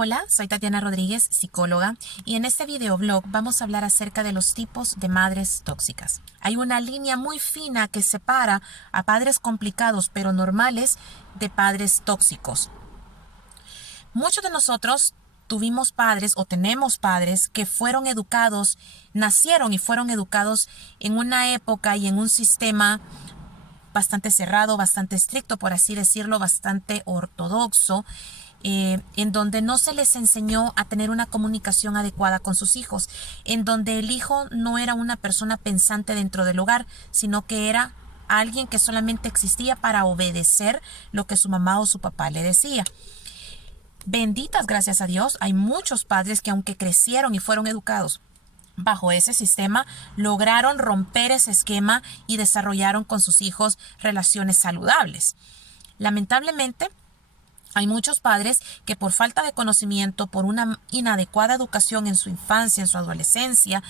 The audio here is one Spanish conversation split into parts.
Hola, soy Tatiana Rodríguez, psicóloga, y en este videoblog vamos a hablar acerca de los tipos de madres tóxicas. Hay una línea muy fina que separa a padres complicados pero normales de padres tóxicos. Muchos de nosotros tuvimos padres o tenemos padres que fueron educados, nacieron y fueron educados en una época y en un sistema bastante cerrado, bastante estricto, por así decirlo, bastante ortodoxo, en donde no se les enseñó a tener una comunicación adecuada con sus hijos, en donde el hijo no era una persona pensante dentro del hogar, sino que era alguien que solamente existía para obedecer lo que su mamá o su papá le decía. Benditas gracias a Dios, hay muchos padres que aunque crecieron y fueron educados bajo ese sistema, lograron romper ese esquema y desarrollaron con sus hijos relaciones saludables. Lamentablemente, hay muchos padres que por falta de conocimiento, por una inadecuada educación en su infancia, en su adolescencia,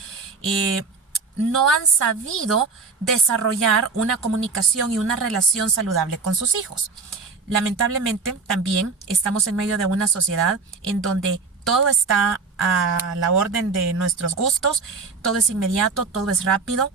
no han sabido desarrollar una comunicación y una relación saludable con sus hijos. Lamentablemente, también estamos en medio de una sociedad en donde todo está a la orden de nuestros gustos, todo es inmediato, todo es rápido.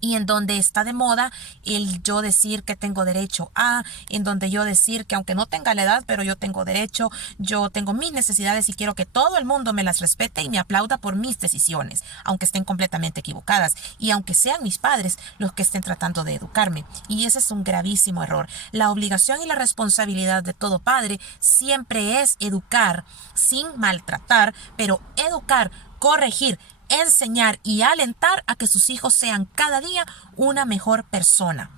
Y en donde está de moda el yo decir que tengo derecho a, en donde yo decir que aunque no tenga la edad, pero yo tengo derecho, yo tengo mis necesidades y quiero que todo el mundo me las respete y me aplauda por mis decisiones, aunque estén completamente equivocadas y aunque sean mis padres los que estén tratando de educarme. Y ese es un gravísimo error. La obligación y la responsabilidad de todo padre siempre es educar sin maltratar, pero educar, corregir, enseñar y alentar a que sus hijos sean cada día una mejor persona.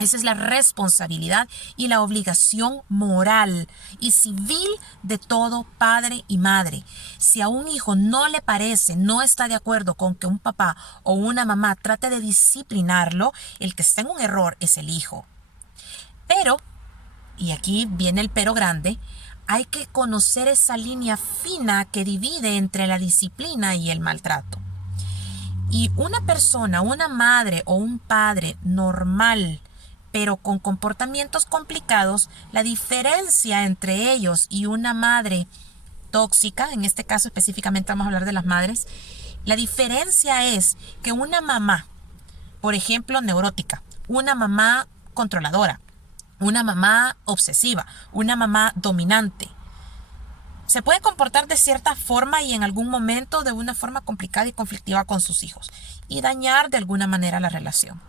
Esa es la responsabilidad y la obligación moral y civil de todo padre y madre. Si a un hijo no le parece, no está de acuerdo con que un papá o una mamá trate de disciplinarlo, el que está en un error es el hijo. Pero, y aquí viene el pero grande, hay que conocer esa línea fina que divide entre la disciplina y el maltrato. Y una persona, una madre o un padre normal, pero con comportamientos complicados, la diferencia entre ellos y una madre tóxica, en este caso específicamente vamos a hablar de las madres, la diferencia es que una mamá, por ejemplo, neurótica, una mamá controladora, una mamá obsesiva, una mamá dominante, se puede comportar de cierta forma y en algún momento de una forma complicada y conflictiva con sus hijos y dañar de alguna manera la relación.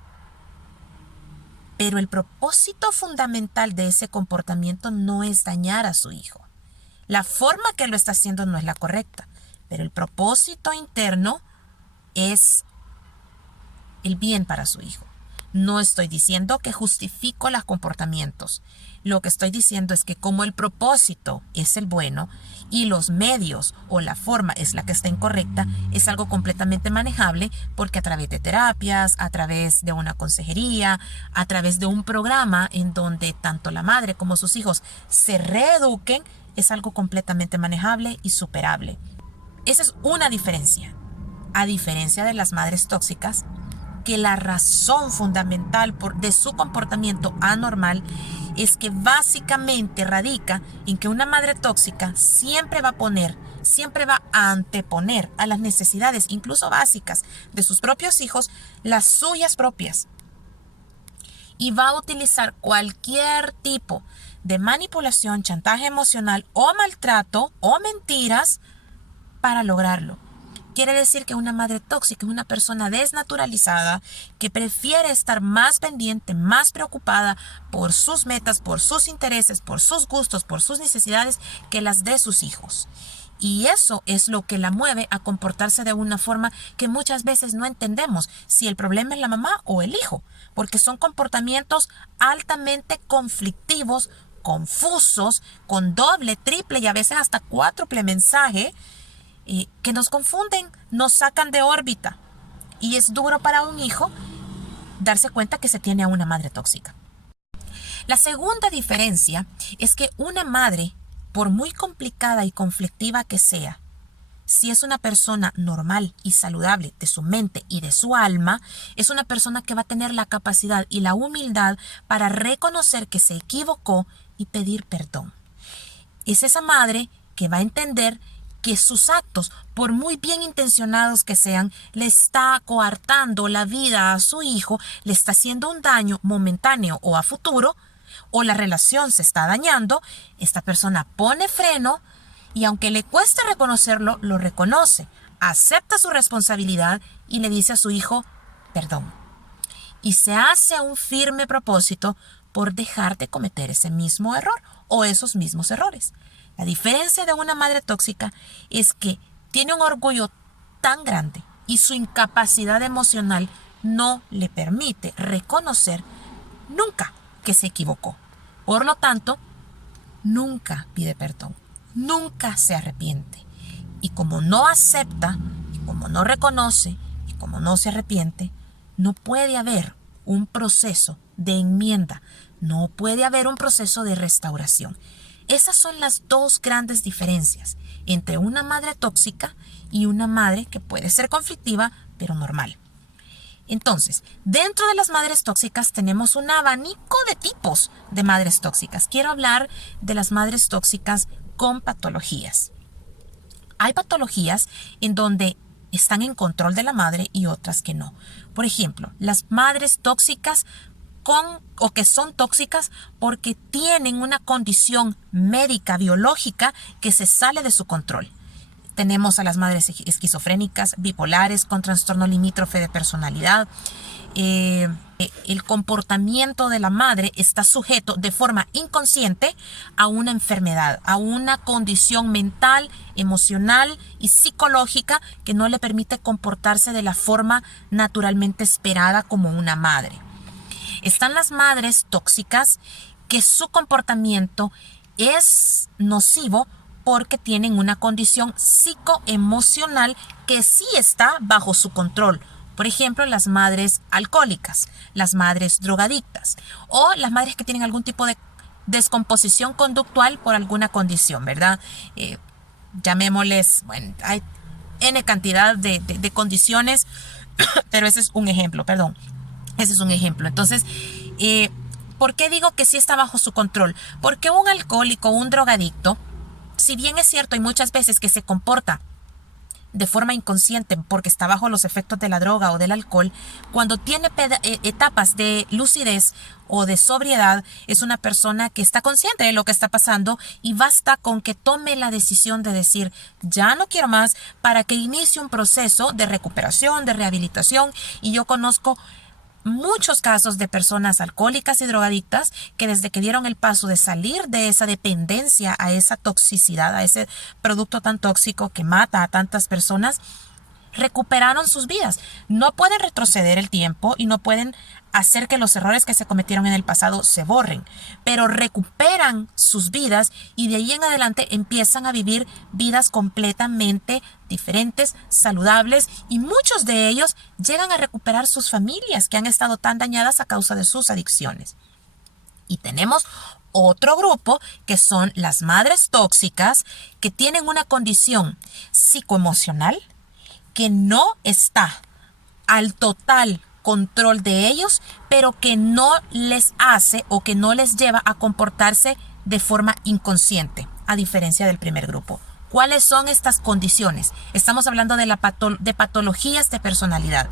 Pero el propósito fundamental de ese comportamiento no es dañar a su hijo. La forma que lo está haciendo no es la correcta, pero el propósito interno es el bien para su hijo. No estoy diciendo que justifico los comportamientos. Lo que estoy diciendo es que como el propósito es el bueno y los medios o la forma es la que está incorrecta, es algo completamente manejable porque a través de terapias, a través de una consejería, a través de un programa en donde tanto la madre como sus hijos se reeduquen, es algo completamente manejable y superable. Esa es una diferencia. A diferencia de las madres tóxicas, que la razón fundamental de su comportamiento anormal es que básicamente radica en que una madre tóxica siempre va a anteponer a las necesidades, incluso básicas, de sus propios hijos, las suyas propias. Y va a utilizar cualquier tipo de manipulación, chantaje emocional o maltrato o mentiras para lograrlo. Quiere decir que una madre tóxica es una persona desnaturalizada que prefiere estar más pendiente, más preocupada por sus metas, por sus intereses, por sus gustos, por sus necesidades que las de sus hijos. Y eso es lo que la mueve a comportarse de una forma que muchas veces no entendemos si el problema es la mamá o el hijo, porque son comportamientos altamente conflictivos, confusos, con doble, triple y a veces hasta cuádruple mensaje, que nos confunden, nos sacan de órbita. Y es duro para un hijo darse cuenta que se tiene a una madre tóxica. La segunda diferencia es que una madre, por muy complicada y conflictiva que sea, si es una persona normal y saludable de su mente y de su alma, es una persona que va a tener la capacidad y la humildad para reconocer que se equivocó y pedir perdón. Es esa madre que va a entender que sus actos, por muy bien intencionados que sean, le está coartando la vida a su hijo, le está haciendo un daño momentáneo o a futuro, o la relación se está dañando, esta persona pone freno y aunque le cueste reconocerlo, lo reconoce, acepta su responsabilidad y le dice a su hijo perdón. Y se hace un firme propósito por dejar de cometer ese mismo error o esos mismos errores. La diferencia de una madre tóxica es que tiene un orgullo tan grande y su incapacidad emocional no le permite reconocer nunca que se equivocó. Por lo tanto, nunca pide perdón, nunca se arrepiente. Y como no acepta, y como no reconoce, y como no se arrepiente, no puede haber un proceso de enmienda, no puede haber un proceso de restauración. Esas son las dos grandes diferencias entre una madre tóxica y una madre que puede ser conflictiva, pero normal. Entonces, dentro de las madres tóxicas tenemos un abanico de tipos de madres tóxicas. Quiero hablar de las madres tóxicas con patologías. Hay patologías en donde están en control de la madre y otras que no. Por ejemplo, las madres tóxicas que son tóxicas porque tienen una condición médica, biológica, que se sale de su control. Tenemos a las madres esquizofrénicas, bipolares, con trastorno limítrofe de personalidad. El comportamiento de la madre está sujeto de forma inconsciente a una enfermedad, a una condición mental, emocional y psicológica que no le permite comportarse de la forma naturalmente esperada como una madre. Están las madres tóxicas que su comportamiento es nocivo porque tienen una condición psicoemocional que sí está bajo su control. Por ejemplo, las madres alcohólicas, las madres drogadictas o las madres que tienen algún tipo de descomposición conductual por alguna condición, ¿verdad? Llamémosles, bueno, hay N cantidad de condiciones, pero ese es un ejemplo, perdón. Ese es un ejemplo. Entonces, ¿por qué digo que sí está bajo su control? Porque un alcohólico, un drogadicto, si bien es cierto, hay muchas veces que se comporta de forma inconsciente porque está bajo los efectos de la droga o del alcohol, cuando tiene etapas de lucidez o de sobriedad, es una persona que está consciente de lo que está pasando y basta con que tome la decisión de decir, ya no quiero más, para que inicie un proceso de recuperación, de rehabilitación. Y yo conozco muchos casos de personas alcohólicas y drogadictas que desde que dieron el paso de salir de esa dependencia a esa toxicidad, a ese producto tan tóxico que mata a tantas personas, recuperaron sus vidas. No pueden retroceder el tiempo y no pueden hacer que los errores que se cometieron en el pasado se borren, pero recuperan sus vidas y de ahí en adelante empiezan a vivir vidas completamente diferentes, saludables, y muchos de ellos llegan a recuperar sus familias que han estado tan dañadas a causa de sus adicciones. Y tenemos otro grupo que son las madres tóxicas que tienen una condición psicoemocional que no está al total control de ellos, pero que no les hace o que no les lleva a comportarse de forma inconsciente, a diferencia del primer grupo. ¿Cuáles son estas condiciones? Estamos hablando de patologías de personalidad,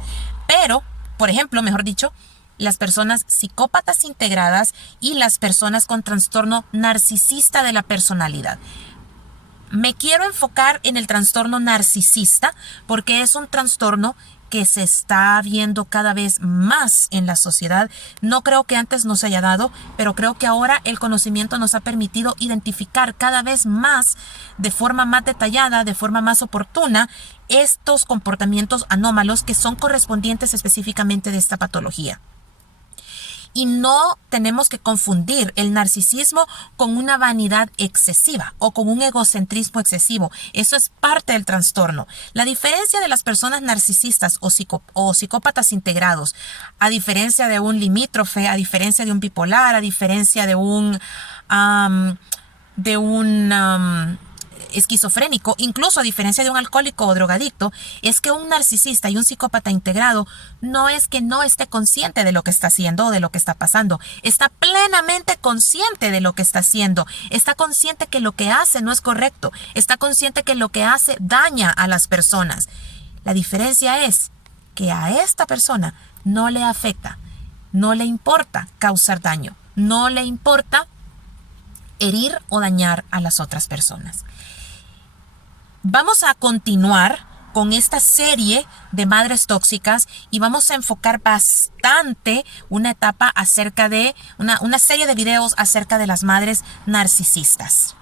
pero, por ejemplo, mejor dicho, las personas psicópatas integradas y las personas con trastorno narcisista de la personalidad. Me quiero enfocar en el trastorno narcisista porque es un trastorno que se está viendo cada vez más en la sociedad. No creo que antes no se haya dado, pero creo que ahora el conocimiento nos ha permitido identificar cada vez más, de forma más detallada, de forma más oportuna, estos comportamientos anómalos que son correspondientes específicamente de esta patología. Y no tenemos que confundir el narcisismo con una vanidad excesiva o con un egocentrismo excesivo. Eso es parte del trastorno. La diferencia de las personas narcisistas o psicópatas integrados, a diferencia de un limítrofe, a diferencia de un bipolar, a diferencia de un esquizofrénico, incluso a diferencia de un alcohólico o drogadicto, es que un narcisista y un psicópata integrado no es que no esté consciente de lo que está haciendo o de lo que está pasando. Está plenamente consciente de lo que está haciendo. Está consciente que lo que hace no es correcto. Está consciente que lo que hace daña a las personas. La diferencia es que a esta persona no le afecta, no le importa causar daño, no le importa herir o dañar a las otras personas. Vamos a continuar con esta serie de madres tóxicas y vamos a enfocar bastante una etapa acerca de una serie de videos acerca de las madres narcisistas.